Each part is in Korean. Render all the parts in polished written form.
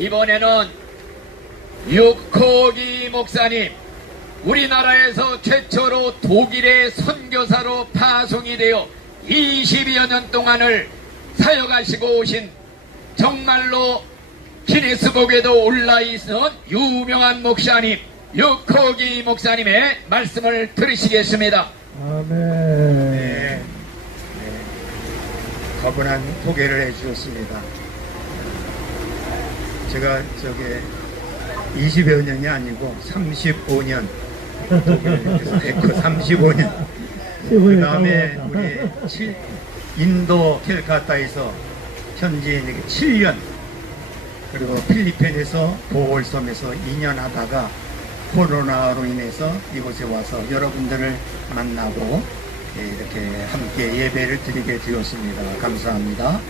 이번에는 육호기 목사님, 우리나라에서 최초로 독일의 선교사로 파송이 되어 20여 년 동안을 사역하시고 오신 정말로 기네스북에도 올라있는 유명한 목사님, 육호기 목사님의 말씀을 들으시겠습니다. 아멘. 네. 가분한 소개를 해주셨습니다. 제가 20여 년이 아니고 35년 독일에서 했고 35년 그 다음에 우리 인도 캘카타에서 현지 7년, 그리고 필리핀에서 보홀섬에서 2년 하다가 코로나로 인해서 이곳에 와서 여러분들을 만나고 이렇게 함께 예배를 드리게 되었습니다. 감사합니다.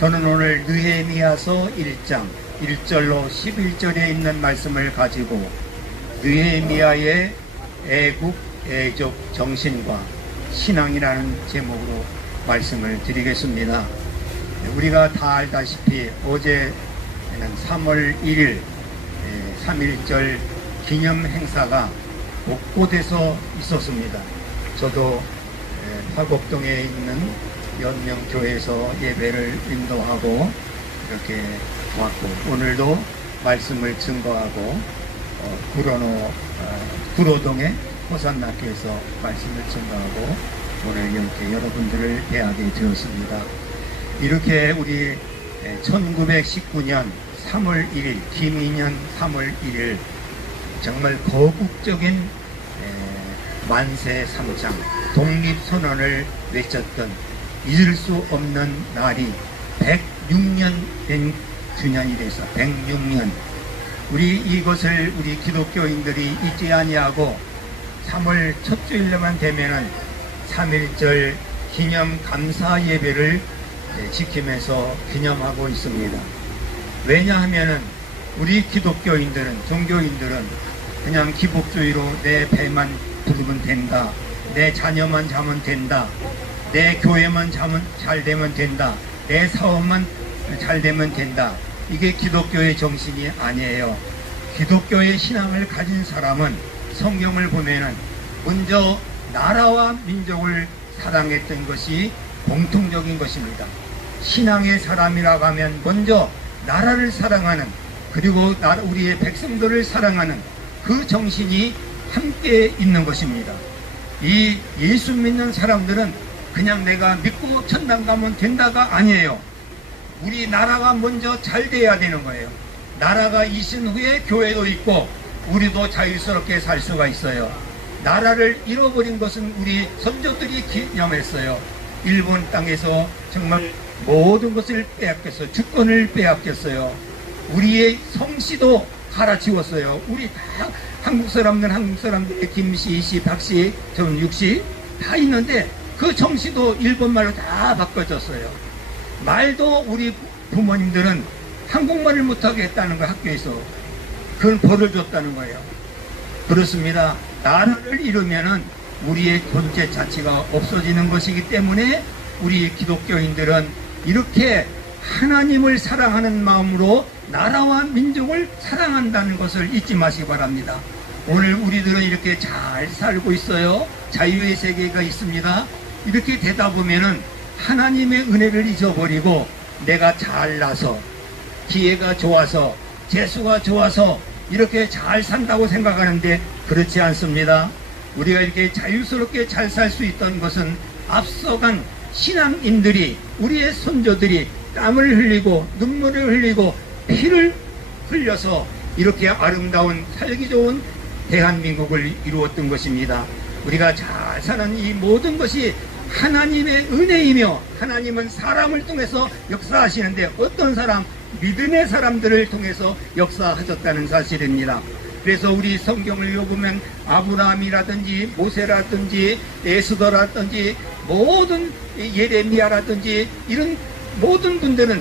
저는 오늘 느헤미야서 1장 1절로 11절에 있는 말씀을 가지고 느헤미야의 애국, 애족 정신과 신앙이라는 제목으로 말씀을 드리겠습니다. 우리가 다 알다시피 어제는 3월 1일 3.1절 기념 행사가 곳곳에서 있었습니다. 저도 화곡동에 있는 연명교회에서 예배를 인도하고 이렇게 왔고, 오늘도 말씀을 증거하고 구로동의 호산나교에서 말씀을 증거하고 오늘 이렇게 여러분들을 대하게 되었습니다. 이렇게 우리 1919년 3월 1일 김인년 3월 1일 정말 거국적인 만세 삼창 독립선언을 외쳤던 잊을 수 없는 날이 106년 된 주년이 돼서 106년 우리 이것을 우리 기독교인들이 잊지 아니하고 3월 첫 주일로만 되면은 3.1절 기념 감사 예배를 지키면서 기념하고 있습니다. 왜냐하면은 우리 기독교인들은, 종교인들은 그냥 기복주의로 내 배만 부르면 된다, 내 자녀만 자면 된다, 내 교회만 잘 되면 된다, 내 사업만 잘 되면 된다, 이게 기독교의 정신이 아니에요. 기독교의 신앙을 가진 사람은 성경을 보면은 먼저 나라와 민족을 사랑했던 것이 공통적인 것입니다. 신앙의 사람이라고 하면 먼저 나라를 사랑하는, 그리고 우리의 백성들을 사랑하는 그 정신이 함께 있는 것입니다. 이 예수 믿는 사람들은 그냥 내가 믿고 천당 가면 된다가 아니에요. 우리 나라가 먼저 잘 돼야 되는 거예요. 나라가 있은 후에 교회도 있고 우리도 자유스럽게 살 수가 있어요. 나라를 잃어버린 것은 우리 선조들이 기념했어요. 일본 땅에서 정말 모든 것을 빼앗겼어요. 주권을 빼앗겼어요. 우리의 성씨도 갈아치웠어요. 우리 다 한국 사람들 김씨, 이씨, 박씨, 저는 육씨 다 있는데 그 정씨도 일본말로 다 바꿔줬어요. 말도 우리 부모님들은 한국말을 못하게 했다는 거, 학교에서. 그건 벌을 줬다는 거예요. 그렇습니다. 나라를 잃으면은 우리의 존재 자체가 없어지는 것이기 때문에 우리 기독교인들은 이렇게 하나님을 사랑하는 마음으로 나라와 민족을 사랑한다는 것을 잊지 마시기 바랍니다. 오늘 우리들은 이렇게 잘 살고 있어요. 자유의 세계가 있습니다. 이렇게 되다 보면은 하나님의 은혜를 잊어버리고 내가 잘나서, 기회가 좋아서, 재수가 좋아서 이렇게 잘 산다고 생각하는데 그렇지 않습니다. 우리가 이렇게 자유스럽게 잘 살 수 있던 것은 앞서간 신앙인들이, 우리의 선조들이 땀을 흘리고 눈물을 흘리고 피를 흘려서 이렇게 아름다운 살기 좋은 대한민국을 이루었던 것입니다. 우리가 잘 사는 이 모든 것이 하나님의 은혜이며, 하나님은 사람을 통해서 역사하시는데 어떤 사람? 믿음의 사람들을 통해서 역사하셨다는 사실입니다. 그래서 우리 성경을 읽어보면 아브라함이라든지 모세라든지 에스더라든지 모든 예레미야라든지 이런 모든 분들은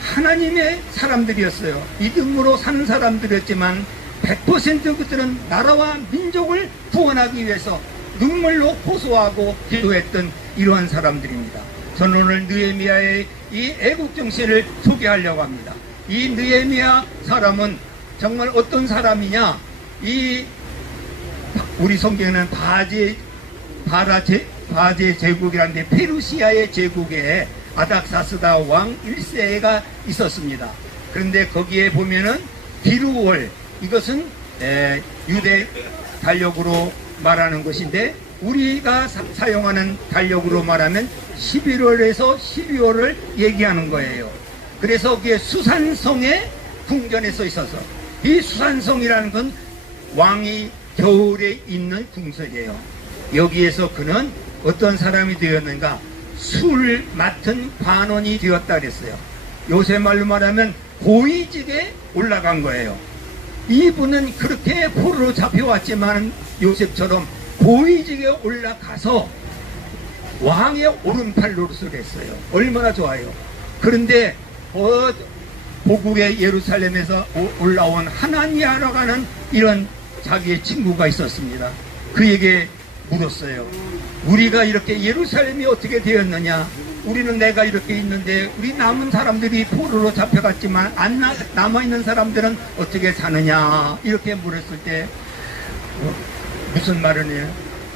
하나님의 사람들이었어요. 믿음으로 사는 사람들이었지만 100% 그들은 나라와 민족을 구원하기 위해서 눈물로 호소하고 기도했던 이러한 사람들입니다. 저는 오늘 느헤미야의 이 애국정신을 소개하려고 합니다. 이 느헤미야 사람은 정말 어떤 사람이냐? 우리 성경에는 바제 제국이라는데 페르시아의 제국에 아닥사스다 왕 1세가 있었습니다. 그런데 거기에 보면은 비루월, 이것은 유대 달력으로 말하는 것인데 우리가 사용하는 달력으로 말하면 11월에서 12월을 얘기하는 거예요. 그래서 그게 수산성의 궁전에 서 있어서, 이 수산성이라는 건 왕이 겨울에 있는 궁전이에요. 여기에서 그는 어떤 사람이 되었는가? 술 맡은 관원이 되었다 그랬어요. 요새 말로 말하면 고위직에 올라간 거예요. 이분은 그렇게 포로로 잡혀왔지만 요셉처럼 고위직에 올라가서 왕의 오른팔 노릇을 했어요. 얼마나 좋아요. 그런데 고국의 예루살렘에서 올라온 하나니아라고 하는 이런 자기의 친구가 있었습니다. 그에게 물었어요. 우리가 이렇게 예루살렘이 어떻게 되었느냐? 우리는 내가 이렇게 있는데 우리 남은 사람들이 포로로 잡혀갔지만 안 남아있는 사람들은 어떻게 사느냐? 이렇게 물었을 때 무슨 말이냐?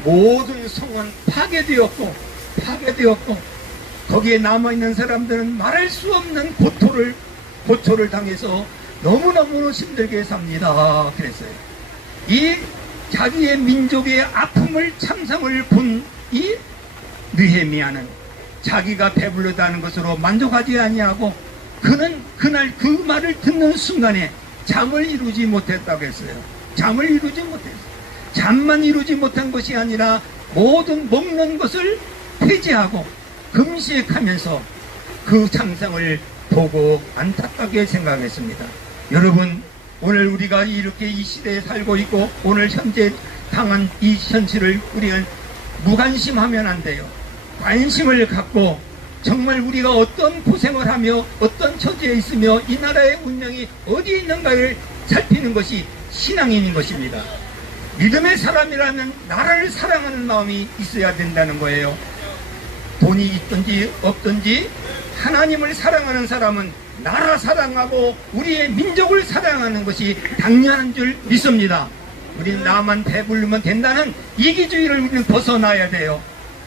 모든 성은 파괴되었고 거기에 남아있는 사람들은 말할 수 없는 고초를 당해서 너무너무 힘들게 삽니다. 그랬어요. 이 자기의 민족의 아픔을 참상을 본 이 느헤미야는 자기가 배불르다는 것으로 만족하지 아니하고 그는 그날 그 말을 듣는 순간에 잠을 이루지 못했다고 했어요. 잠을 이루지 못했어요. 잠만 이루지 못한 것이 아니라 모든 먹는 것을 폐지하고 금식하면서 그 참상을 보고 안타깝게 생각했습니다. 여러분, 오늘 우리가 이렇게 이 시대에 살고 있고 오늘 현재 당한 이 현실을 우리가 무관심하면 안 돼요. 관심을 갖고 정말 우리가 어떤 고생을 하며 어떤 처지에 있으며 이 나라의 운명이 어디에 있는가를 살피는 것이 신앙인인 것입니다. 믿음의 사람이라면 나라를 사랑하는 마음이 있어야 된다는 거예요. 돈이 있든지 없든지 하나님을 사랑하는 사람은 나라 사랑하고 우리의 민족을 사랑하는 것이 당연한 줄 믿습니다. 우리는 나만 배부르면 된다는 이기주의를 우리는 벗어나야 돼요.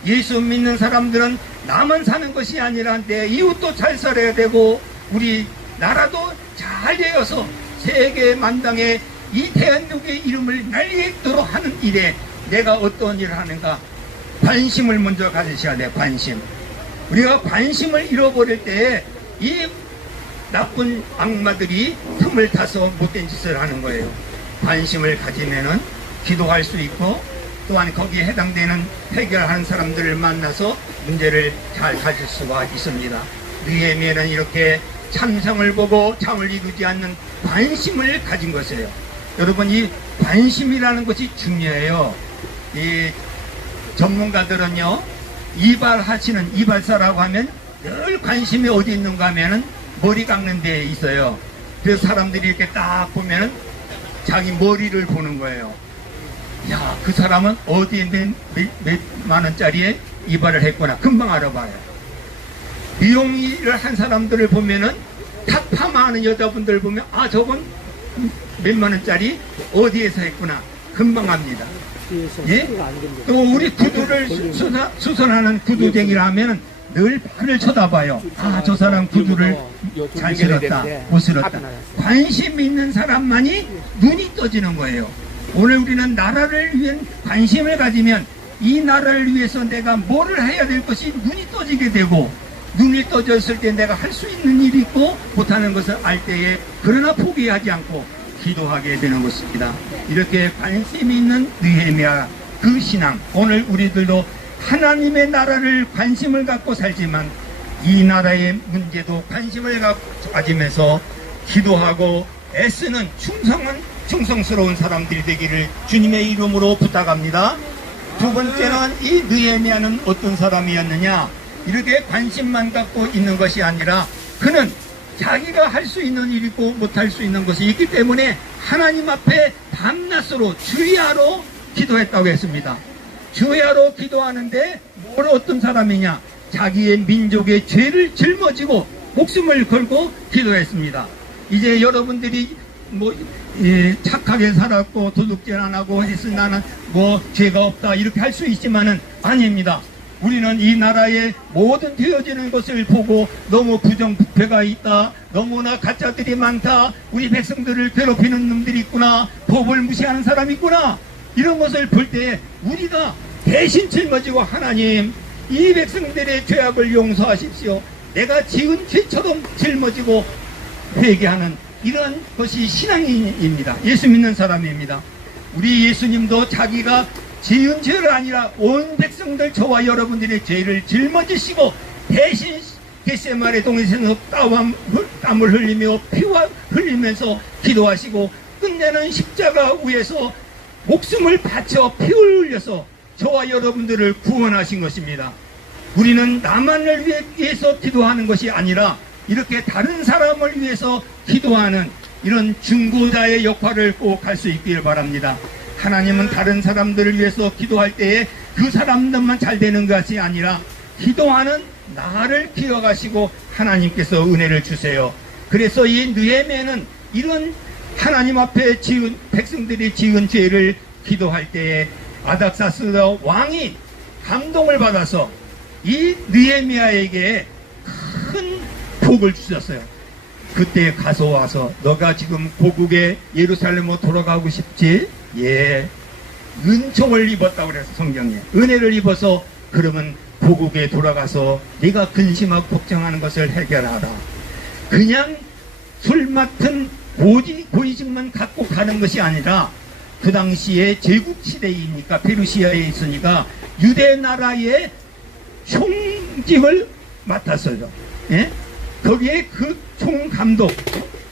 예수 믿는 사람들은 나만 사는 것이 아니라 내 이웃도 잘 살아야 되고 우리 나라도 잘 되어서 세계 만당에 이 대한민국의 이름을 날리도록 하는 일에 내가 어떤 일을 하는가? 관심을 먼저 가지셔야 돼요. 관심. 우리가 관심을 잃어버릴 때 이 나쁜 악마들이 틈을 타서 못된 짓을 하는 거예요. 관심을 가지면은 기도할 수 있고 또한 거기에 해당되는 해결하는 사람들을 만나서 문제를 잘 가질 수가 있습니다. 느헤미야는 이렇게 참상을 보고 잠을 이루지 않는 관심을 가진 것이에요. 여러분, 이 관심이라는 것이 중요해요. 이 전문가들은요, 이발하시는 이발사라고 하면 늘 관심이 어디 있는가 하면은 머리 깎는 데에 있어요. 그래서 사람들이 이렇게 딱 보면은 자기 머리를 보는 거예요. 야, 그 사람은 어디에 몇만 원짜리에 이발을 했구나. 금방 알아봐요. 미용 일을 한 사람들을 보면은 탁 파마하는 여자분들 보면 아, 저건 몇만 원짜리 어디에서 했구나. 금방 압니다. 예? 또 우리 구두를 수선하는 구두쟁이라 하면은 늘 발을 쳐다봐요. 아, 저 사람 구두를 잘 실었다, 못 실었다. 관심 있는 사람만이 눈이 떠지는 거예요. 오늘 우리는 나라를 위한 관심을 가지면 이 나라를 위해서 내가 뭐를 해야 될 것이 눈이 떠지게 되고, 눈이 떠졌을 때 내가 할 수 있는 일이 있고 못하는 것을 알 때에 그러나 포기하지 않고 기도하게 되는 것입니다. 이렇게 관심이 있는 느헤미야, 그 신앙, 오늘 우리들도 하나님의 나라를 관심을 갖고 살지만 이 나라의 문제도 관심을 가지면서 기도하고 애쓰는 충성스러운 사람들이 되기를 주님의 이름으로 부탁합니다. 두 번째는 이 느헤미야는 어떤 사람이었느냐? 이렇게 관심만 갖고 있는 것이 아니라 그는 자기가 할 수 있는 일이고 못할 수 있는 것이 있기 때문에 하나님 앞에 밤낮으로 주야로 기도했다고 했습니다. 주야로 기도하는데 뭘 어떤 사람이냐? 자기의 민족의 죄를 짊어지고 목숨을 걸고 기도했습니다. 이제 여러분들이 뭐 착하게 살았고 도둑질 안 하고 했으니 나는 뭐 죄가 없다 이렇게 할 수 있지만은 아닙니다. 우리는 이 나라의 모든 되어지는 것을 보고 너무 부정부패가 있다, 너무나 가짜들이 많다, 우리 백성들을 괴롭히는 놈들이 있구나, 법을 무시하는 사람이 있구나, 이런 것을 볼 때 우리가 대신 짊어지고 하나님 이 백성들의 죄악을 용서하십시오, 내가 지은 죄처럼 짊어지고 회개하는 이런 것이 신앙인입니다. 예수 믿는 사람입니다. 우리 예수님도 자기가 지은 죄를 아니라 온 백성들 저와 여러분들의 죄를 짊어지시고 대신 겟세마네 동에서 땀을 흘리며 피와 흘리면서 기도하시고 끝내는 십자가 위에서 목숨을 바쳐 피를 흘려서 저와 여러분들을 구원하신 것입니다. 우리는 나만을 위해서 기도하는 것이 아니라 이렇게 다른 사람을 위해서 기도하는 이런 중보자의 역할을 꼭 할 수 있기를 바랍니다. 하나님은 다른 사람들을 위해서 기도할 때에 그 사람들만 잘 되는 것이 아니라 기도하는 나를 기억하시고 하나님께서 은혜를 주세요. 그래서 이 느헤미야는 이런 하나님 앞에 지은 백성들이 지은 죄를 기도할 때에 아닥사스다 왕이 감동을 받아서 이 느헤미야에게 큰 복을 주셨어요. 그때 가서 와서 너가 지금 고국의 예루살렘으로 돌아가고 싶지? 예. 은총을 입었다고 그래서 성경에 은혜를 입어서 그러면 고국에 돌아가서 네가 근심하고 걱정하는 것을 해결하라. 그냥 술 맡은 고위직만 갖고 가는 것이 아니라 그 당시에 제국시대이니까 페르시아에 있으니까 유대 나라의 총직을 맡았어요. 예? 거기에 그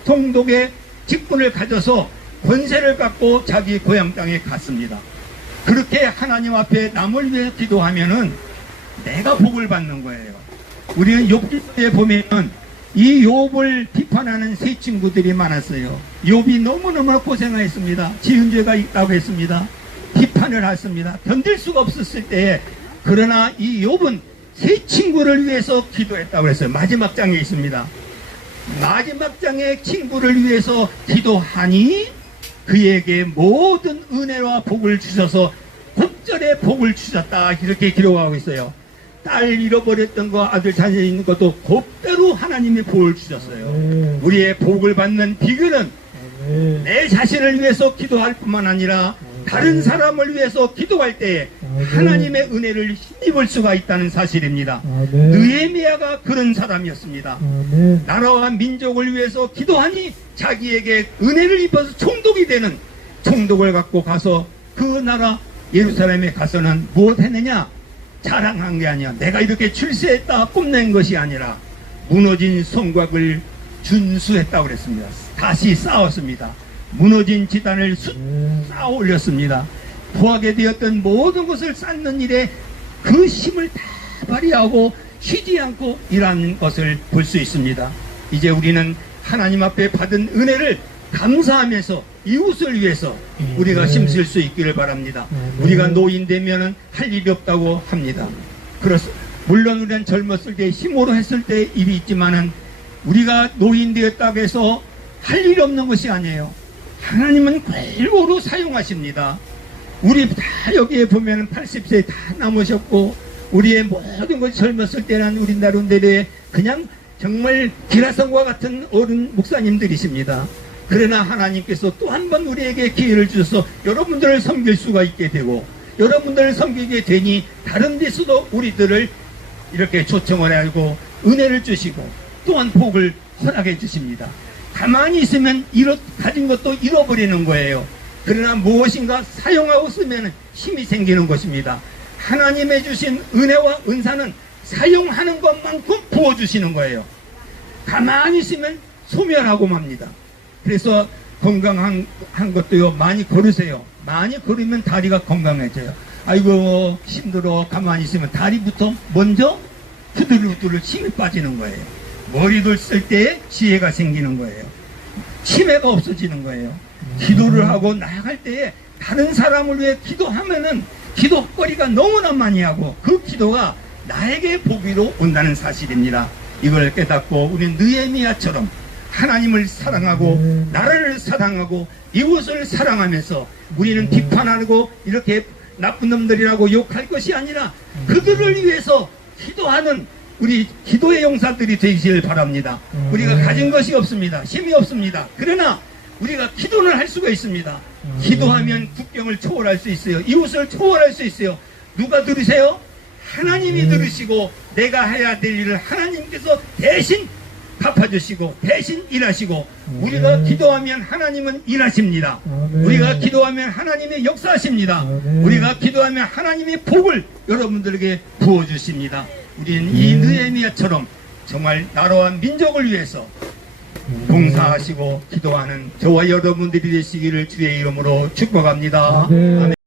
총독의 직분을 가져서 권세를 갖고 자기 고향 땅에 갔습니다. 그렇게 하나님 앞에 남을 위해 기도하면은 내가 복을 받는 거예요. 우리는 욥기에 보면은 이 욥을 비판하는 세 친구들이 많았어요. 욥이 너무너무 고생했습니다. 지은 죄가 있다고 했습니다. 비판을 했습니다. 견딜 수가 없었을 때에 그러나 이 욥은 세 친구를 위해서 기도했다고 했어요. 마지막 장에 있습니다. 마지막 장에 친구를 위해서 기도하니 그에게 모든 은혜와 복을 주셔서 곧절에 복을 주셨다 이렇게 기록하고 있어요. 딸 잃어버렸던 거 아들 자녀 있는 것도 곧대로 하나님이 복을 주셨어요. 우리의 복을 받는 비결은 내 자신을 위해서 기도할 뿐만 아니라 다른 사람을 위해서 기도할 때에 하나님의 은혜를 힘입을 수가 있다는 사실입니다. 느헤미야가 그런 사람이었습니다. 나라와 민족을 위해서 기도하니 자기에게 은혜를 입어서 총독이 되는 총독을 갖고 가서 그 나라 예루살렘에 가서는 무엇 했느냐? 자랑한 게 아니야. 내가 이렇게 출세했다 뽐낸 것이 아니라 무너진 성곽을 준수했다고 그랬습니다. 다시 쌓았습니다. 무너진 지단을 쌓아 올렸습니다. 부하게 되었던 모든 것을 쌓는 일에 그 힘을 다 발휘하고 쉬지 않고 일하는 것을 볼 수 있습니다. 이제 우리는 하나님 앞에 받은 은혜를 감사하면서 이웃을 위해서 우리가 힘쓸 수 있기를 바랍니다. 우리가 노인 되면은 할 일이 없다고 합니다. 물론 우리는 젊었을 때 힘으로 했을 때 일이 있지만은 우리가 노인 되었다고 해서 할 일이 없는 것이 아니에요. 하나님은 골고루 사용하십니다. 우리 다 여기에 보면은 80세 다 남으셨고 우리의 모든 것이 젊었을 때는 우리 나름대로의 그냥 정말 기라성과 같은 어른 목사님들이십니다. 그러나 하나님께서 또 한 번 우리에게 기회를 주셔서 여러분들을 섬길 수가 있게 되고 여러분들을 섬기게 되니 다른 데서도 우리들을 이렇게 초청을 하고 은혜를 주시고 또한 복을 허락해 주십니다. 가만히 있으면 가진 것도 잃어버리는 거예요. 그러나 무엇인가 사용하고 쓰면 힘이 생기는 것입니다. 하나님의 주신 은혜와 은사는 사용하는 것만큼 부어주시는 거예요. 가만히 있으면 소멸하고 맙니다. 그래서 건강한 것도요, 많이 걸으세요. 많이 걸으면 다리가 건강해져요. 아이고 힘들어 가만히 있으면 다리부터 먼저 후들후들 힘이 빠지는 거예요. 머리를 쓸 때 지혜가 생기는 거예요. 치매가 없어지는 거예요. 기도를 하고 나아갈 때에 다른 사람을 위해 기도하면은 기도거리가 너무나 많이 하고 그 기도가 나에게 복으로 온다는 사실입니다. 이걸 깨닫고 우리 느헤미야처럼 하나님을 사랑하고 나라를 사랑하고 이웃을 사랑하면서 우리는 비판하고 이렇게 나쁜 놈들이라고 욕할 것이 아니라 그들을 위해서 기도하는 우리 기도의 용사들이 되시길 바랍니다. 우리가 가진 것이 없습니다. 힘이 없습니다. 그러나 우리가 기도는 할 수가 있습니다. 기도하면 국경을 초월할 수 있어요. 이웃을 초월할 수 있어요. 누가 들으세요? 하나님이 들으시고 내가 해야 될 일을 하나님께서 대신 갚아주시고 대신 일하시고 우리가 기도하면 하나님은 일하십니다. 우리가 기도하면 하나님이 역사하십니다. 우리가 기도하면 하나님이 복을 여러분들에게 부어주십니다. 우리는 이 느헤미야처럼 정말 나라와 민족을 위해서 봉사하시고 기도하는 저와 여러분들이 되시기를 주의 이름으로 축복합니다. 아멘.